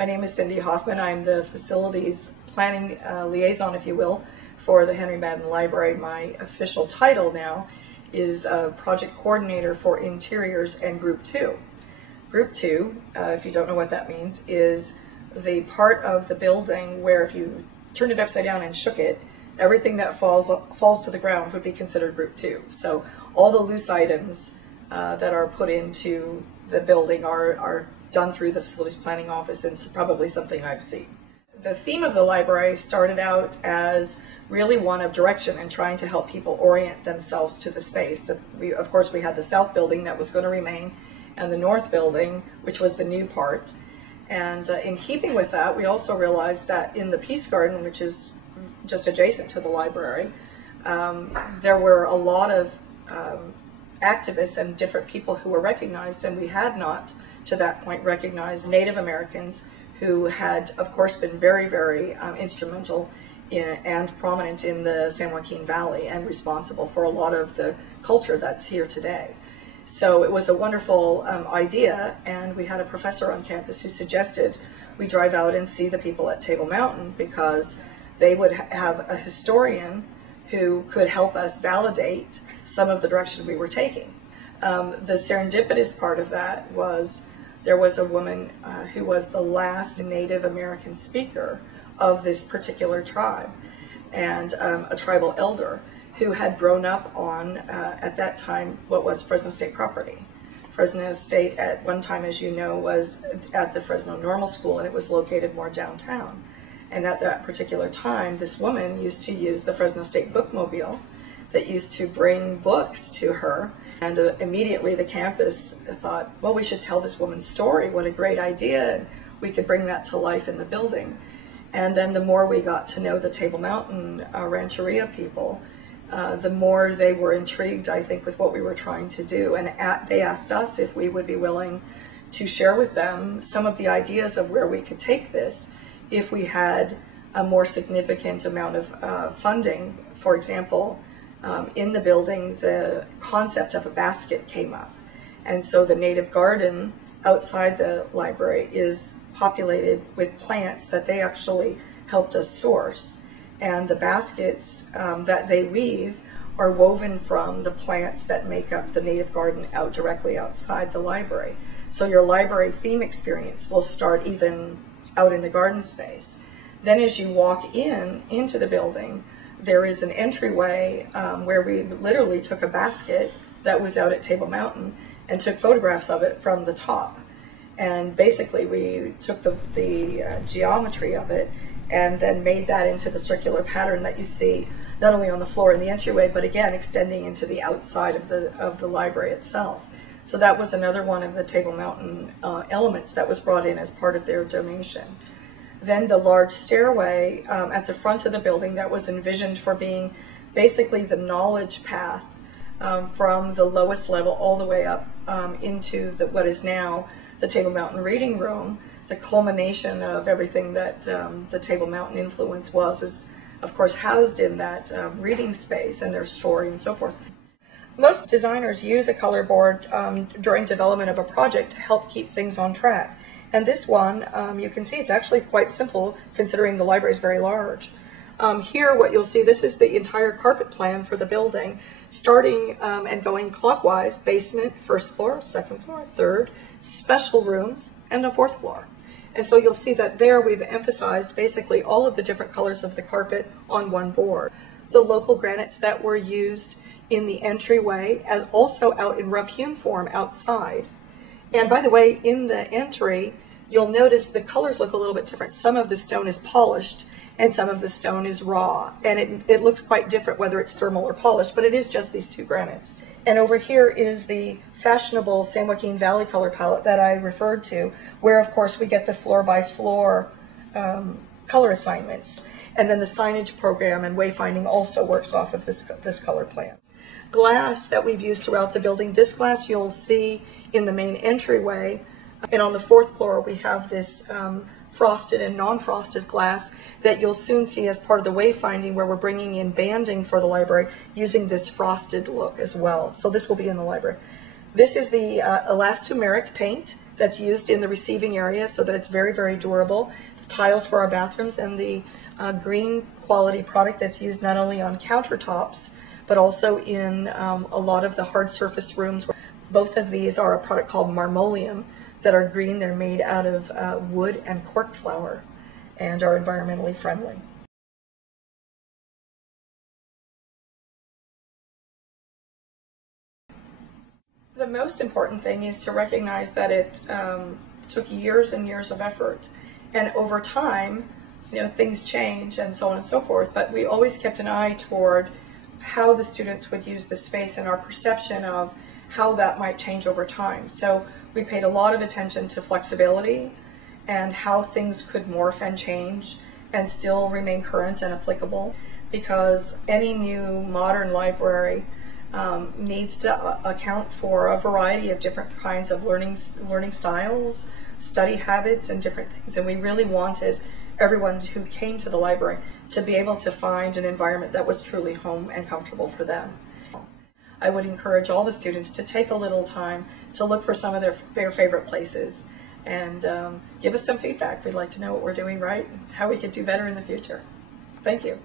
My name is Cyndi Hoffman. I'm the facilities planning liaison, if you will, for the Henry Madden Library. My official title now is Project Coordinator for Interiors and Group 2. Group 2, if you don't know what that means, is the part of the building where if you turned it upside down and shook it, everything that falls to the ground would be considered Group 2. So all the loose items that are put into the building are done through the facilities planning office, and it's probably something I've seen. The theme of the library started out as really one of direction and trying to help people orient themselves to the space. So of course, we had the south building that was going to remain and the north building, which was the new part. And in keeping with that, we also realized that in the Peace Garden, which is just adjacent to the library, there were a lot of activists and different people who were recognized, and we had not to that point recognized Native Americans who had, of course, been very, very instrumental and prominent in the San Joaquin Valley and responsible for a lot of the culture that's here today. So it was a wonderful idea, and we had a professor on campus who suggested we drive out and see the people at Table Mountain, because they would have a historian who could help us validate some of the direction we were taking. The serendipitous part of that was there was a woman who was the last Native American speaker of this particular tribe, and a tribal elder who had grown up on, at that time, what was Fresno State property. Fresno State at one time, as you know, was at the Fresno Normal School, and it was located more downtown. And at that particular time, this woman used to use the Fresno State bookmobile that used to bring books to her. And immediately the campus thought, well, we should tell this woman's story. What a great idea. And we could bring that to life in the building. And then the more we got to know the Table Mountain Rancheria people, the more they were intrigued, I think, with what we were trying to do. And they asked us if we would be willing to share with them some of the ideas of where we could take this if we had a more significant amount of funding. For example, in the building, the concept of a basket came up. And so the native garden outside the library is populated with plants that they actually helped us source. And the baskets that they weave are woven from the plants that make up the native garden out directly outside the library. So your library theme experience will start even out in the garden space. Then as you walk into the building, there is an entryway where we literally took a basket that was out at Table Mountain and took photographs of it from the top. And basically we took the geometry of it and then made that into the circular pattern that you see not only on the floor in the entryway, but again extending into the outside of the library itself. So that was another one of the Table Mountain elements that was brought in as part of their donation. Then the large stairway at the front of the building that was envisioned for being basically the knowledge path from the lowest level all the way up into what is now the Table Mountain Reading Room. The culmination of everything that the Table Mountain influence was is, of course, housed in that reading space and their story and so forth. Most designers use a color board during development of a project to help keep things on track. And this one, you can see it's actually quite simple considering the library is very large. Here what you'll see, this is the entire carpet plan for the building, starting and going clockwise: basement, first floor, second floor, third, special rooms, and a fourth floor. And so you'll see that there we've emphasized basically all of the different colors of the carpet on one board. The local granites that were used in the entryway, as also out in rough hewn form outside. And by the way, in the entry, you'll notice the colors look a little bit different. Some of the stone is polished and some of the stone is raw. And it looks quite different whether it's thermal or polished, but it is just these two granites. And over here is the fashionable San Joaquin Valley color palette that I referred to, where of course we get the floor-by-floor color assignments. And then the signage program and wayfinding also works off of this color plan. Glass that we've used throughout the building, this glass you'll see in the main entryway, and on the fourth floor we have this frosted and non-frosted glass that you'll soon see as part of the wayfinding, where we're bringing in banding for the library using this frosted look as well. So this will be in the library. This is the elastomeric paint that's used in the receiving area so that it's very, very durable, the tiles for our bathrooms, and the green quality product that's used not only on countertops, but also in a lot of the hard surface rooms. Both of these are a product called marmoleum that are green. They're made out of wood and cork flour and are environmentally friendly. The most important thing is to recognize that it took years and years of effort, and over time, things change and so on and so forth, but we always kept an eye toward how the students would use the space and our perception of how that might change over time. So we paid a lot of attention to flexibility and how things could morph and change and still remain current and applicable, because any new modern library needs to account for a variety of different kinds of learning styles, study habits, and different things. And we really wanted everyone who came to the library to be able to find an environment that was truly home and comfortable for them. I would encourage all the students to take a little time to look for some of their favorite places and give us some feedback. We'd like to know what we're doing right and how we could do better in the future. Thank you.